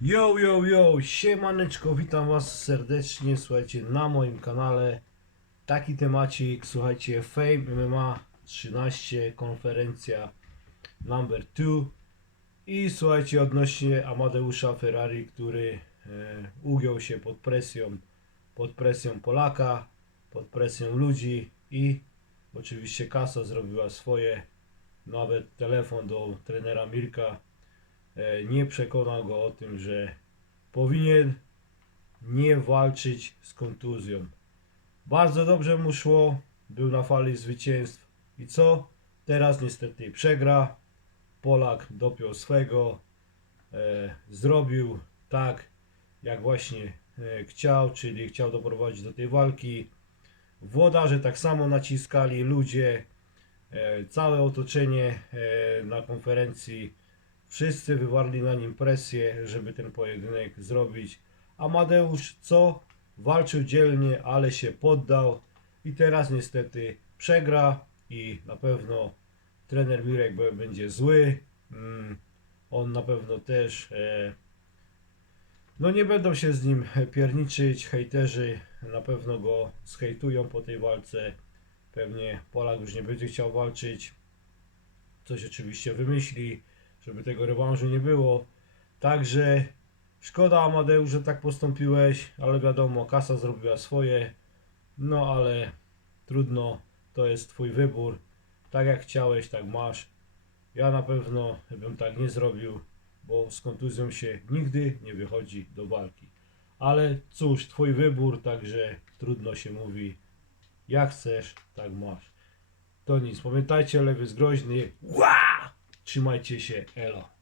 Yo, yo, yo, siemaneczko, witam was serdecznie, słuchajcie, na moim kanale. Taki temacik, słuchajcie, Fame MMA 13, konferencja number 2 i słuchajcie, odnośnie Amadeusza Ferrari, który e, ugiął się pod presją, pod presją Polaka, pod presją ludzi i oczywiście kasa zrobiła swoje, nawet telefon do trenera Mirka nie przekonał go o tym, że powinien nie walczyć z kontuzją. Bardzo dobrze mu szło, był na fali zwycięstw i co? Teraz niestety przegra. Polak dopiął swego, e, zrobił tak, jak właśnie e, chciał, czyli chciał doprowadzić do tej walki. Włodarze tak samo naciskali, ludzie, e, całe otoczenie e, na konferencji Wszyscy wywarli na nim presję, żeby ten pojedynek zrobić. Amadeusz co? Walczył dzielnie, ale się poddał i teraz niestety przegra i na pewno trener Mirek będzie zły. Mm, On na pewno też e, no nie będą się z nim pierniczyć, hejterzy na pewno go zhejtują po tej walce. Pewnie Polak już nie będzie chciał walczyć. Coś oczywiście wymyśli żeby tego rewanżu nie było. Także szkoda Amadeusz, że tak postąpiłeś, ale wiadomo, kasa zrobiła swoje. No ale trudno, to jest twój wybór. Tak jak chciałeś, tak masz. Ja na pewno bym tak nie zrobił, bo z kontuzją się nigdy nie wychodzi do walki. Ale cóż, twój wybór, także trudno się mówi. Jak chcesz, tak masz. To nic, pamiętajcie, lewy jest groźny. Trzymajcie się, elo.